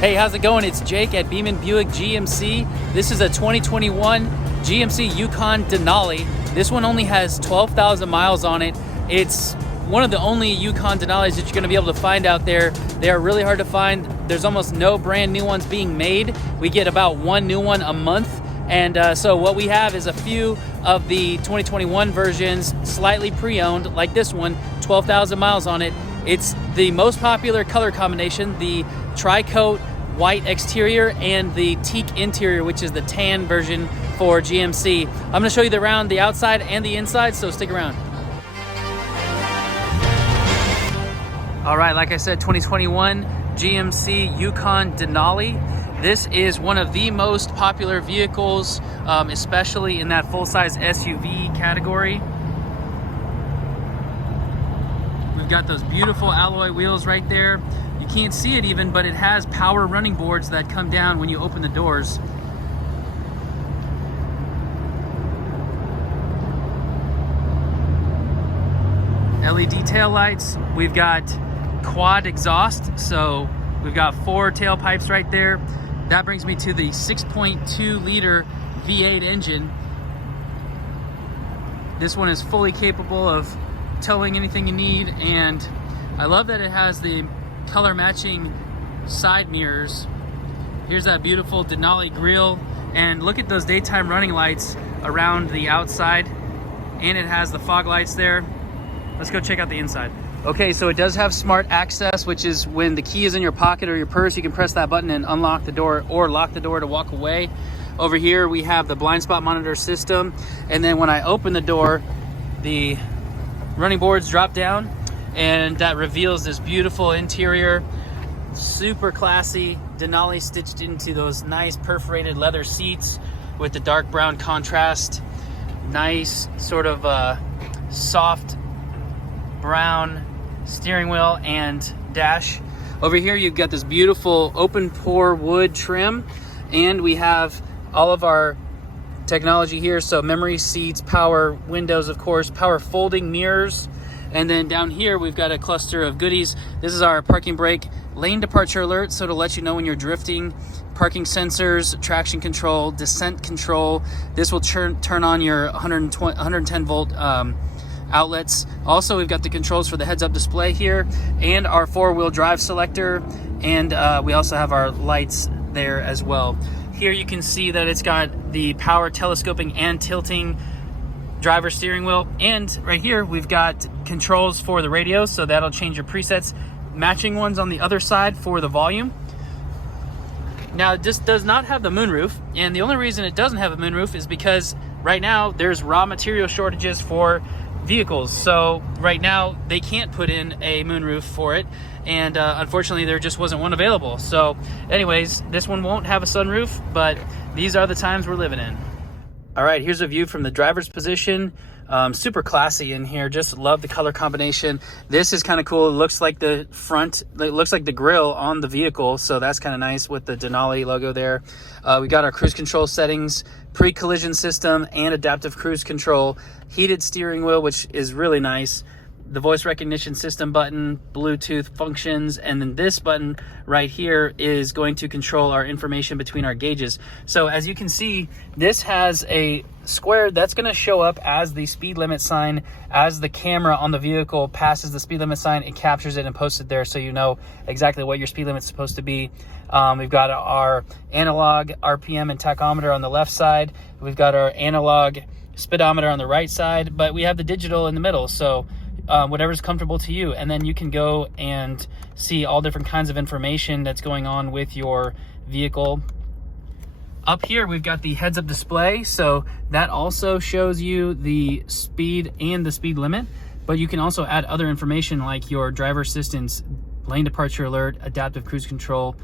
Hey, how's it going? It's Jake at Beeman Buick GMC. This is a 2021 GMC Yukon Denali. This one only has 12,000 miles on it. It's one of the only Yukon Denalis that you're going to be able to find out there. They are really hard to find. There's almost no brand new ones being made. We get about one new one a month. And so what we have is a few of the 2021 versions, slightly pre-owned, like this one, 12,000 miles on it. It's the most popular color combination, the tri-coat white exterior and the teak interior, which is the tan version for GMC. I'm gonna show you around the outside and the inside, so stick around. All right, like I said, 2021 GMC Yukon Denali. This is one of the most popular vehicles, especially in that full-size SUV category. We've got those beautiful alloy wheels right there. You can't see it even, but it has power running boards that come down when you open the doors. LED tail lights. We've got quad exhaust, so we've got 4 tailpipes right there. That brings me to the 6.2 liter V8 engine. This one is fully capable of towing anything you need, and I love that it has the color matching side mirrors. Here's that beautiful Denali grille, and look at those daytime running lights around the outside, and it has the fog lights there. Let's go check out the inside. Okay, so it does have smart access, which is when the key is in your pocket or your purse, you can press that button and unlock the door or lock the door to walk away. Over here we have the blind spot monitor system, and then when I open the door, the running boards drop down, and that reveals this beautiful interior. Super classy Denali stitched into those nice perforated leather seats with the dark brown contrast. Nice sort of soft brown steering wheel and dash. Over here you've got this beautiful open pore wood trim, and we have all of our technology here, so memory seats, power windows, of course, power folding mirrors, and then down here we've got a cluster of goodies. This is our parking brake lane departure alert, so to let you know when you're drifting, parking sensors, traction control, descent control. This will turn on your 110 volt outlets. Also, we've got the controls for the heads-up display here, and our 4-wheel drive selector, and we also have our lights there as well. Here you can see that it's got the power telescoping and tilting driver steering wheel, and right here we've got controls for the radio, so that'll change your presets, matching ones on the other side for the volume. Now, this does not have the moonroof, and the only reason it doesn't have a moonroof is because right now there's raw material shortages for vehicles, so right now they can't put in a moonroof for it, and unfortunately there just wasn't one available. So anyways, this one won't have a sunroof, but these are the times we're living in. All right, here's a view from the driver's position. Super classy in here. Just love the color combination. This is kind of cool. It looks like the front, it looks like the grille on the vehicle, so that's kind of nice with the Denali logo there. We got our cruise control settings, pre-collision system, and adaptive cruise control, heated steering wheel, which is really nice, the voice recognition system button, Bluetooth functions, and then this button right here is going to control our information between our gauges. So as you can see, this has a square that's going to show up as the speed limit sign. As the camera on the vehicle passes the speed limit sign, it captures it and posts it there, so you know exactly what your speed limit is supposed to be. We've got our analog RPM and tachometer on the left side. We've got our analog speedometer on the right side, but we have the digital in the middle, so whatever's comfortable to you. And then you can go and see all different kinds of information that's going on with your vehicle. Up here we've got the heads-up display, so that also shows you the speed and the speed limit, but you can also add other information like your driver assistance, lane departure alert, adaptive cruise control.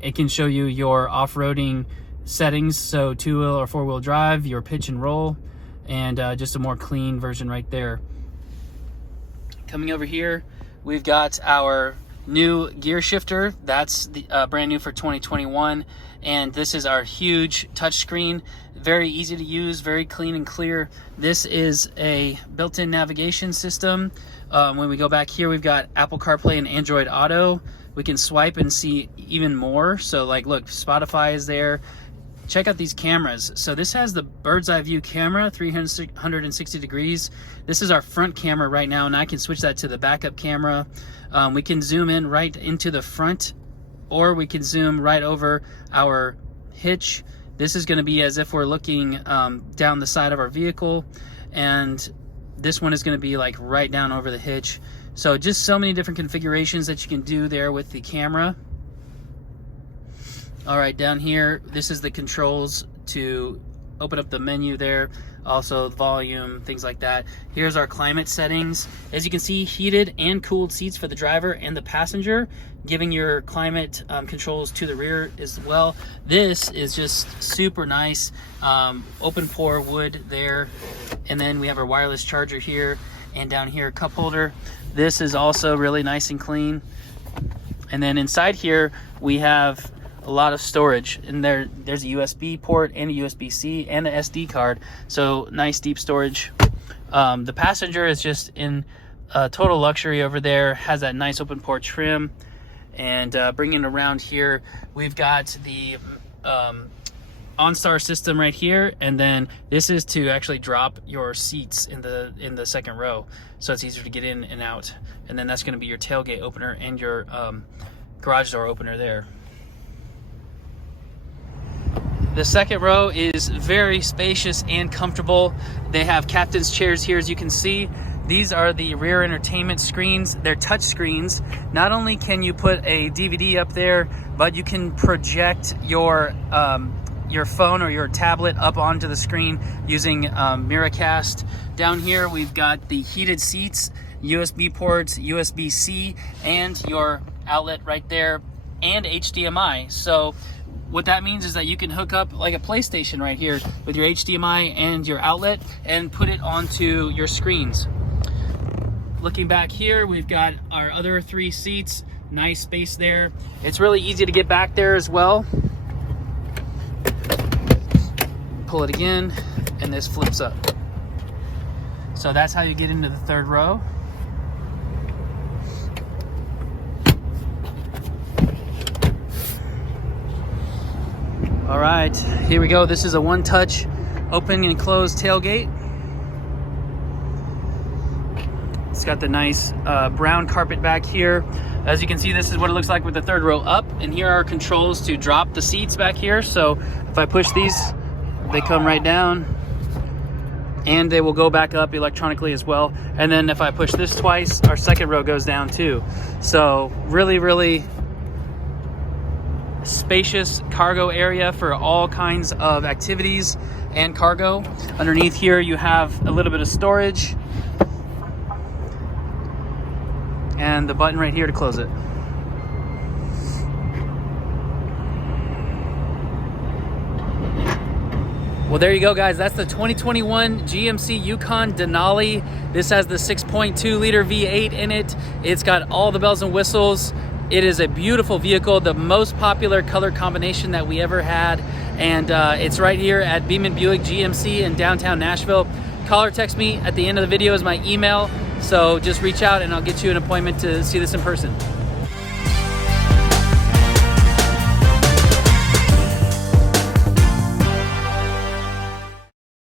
It can show you your off-roading settings, so 2-wheel or 4-wheel drive, your pitch and roll, and just a more clean version right there. Coming over here, we've got our new gear shifter. That's the brand new for 2021, and this is our huge touchscreen. Very easy to use, very clean and clear. This is a built-in navigation system. When we go back here, we've got Apple CarPlay and Android Auto, We can swipe and see even more. So like, look, Spotify is there. Check out these cameras. So this has the bird's eye view camera, 360 degrees. This is our front camera right now, and I can switch that to the backup camera. We can zoom in right into the front, or we can zoom right over our hitch. This is going to be as if we're looking down the side of our vehicle, and this one is going to be like right down over the hitch. So just so many different configurations that you can do there with the camera. All right, down here, this is the controls to open up the menu there. Also volume, things like that. Here's our climate settings. As you can see, heated and cooled seats for the driver and the passenger, giving your climate controls to the rear as well. This is just super nice. Open pore wood there. And then we have our wireless charger here, and down here, cup holder. This is also really nice and clean. And then inside here, we have a lot of storage, and there's a USB port and a USB-C and an SD card, so nice deep storage. The passenger is just in total luxury over there, has that nice open port trim. And bringing it around here, we've got the OnStar system right here, and then this is to actually drop your seats in the second row, so it's easier to get in and out. And then that's going to be your tailgate opener and your garage door opener there. The second row is very spacious and comfortable. They have captain's chairs here, as you can see. These are the rear entertainment screens. They're touch screens. Not only can you put a DVD up there, but you can project your phone or your tablet up onto the screen using Miracast. Down here, we've got the heated seats, USB ports, USB-C, and your outlet right there, and HDMI. So what that means is that you can hook up like a PlayStation right here with your HDMI and your outlet and put it onto your screens. Looking back here, we've got our other 3 seats. Nice space there. It's really easy to get back there as well. Pull it again, and this flips up. So that's how you get into the third row. All right, here we go. This is a one-touch open and close tailgate. It's got the nice brown carpet back here. As you can see, this is what it looks like with the third row up. And here are controls to drop the seats back here. So if I push these, they come right down, and they will go back up electronically as well. And then if I push this twice, our second row goes down too. So really, really spacious cargo area for all kinds of activities and cargo. Underneath here, you have a little bit of storage, and the button right here to close it. Well, there you go, guys. That's the 2021 GMC Yukon Denali. This has the 6.2 liter V8 in it. It's got all the bells and whistles. It is a beautiful vehicle, the most popular color combination that we ever had. And it's right here at Beaman Buick GMC in downtown Nashville. Call or text me at the end of the video is my email. So just reach out and I'll get you an appointment to see this in person.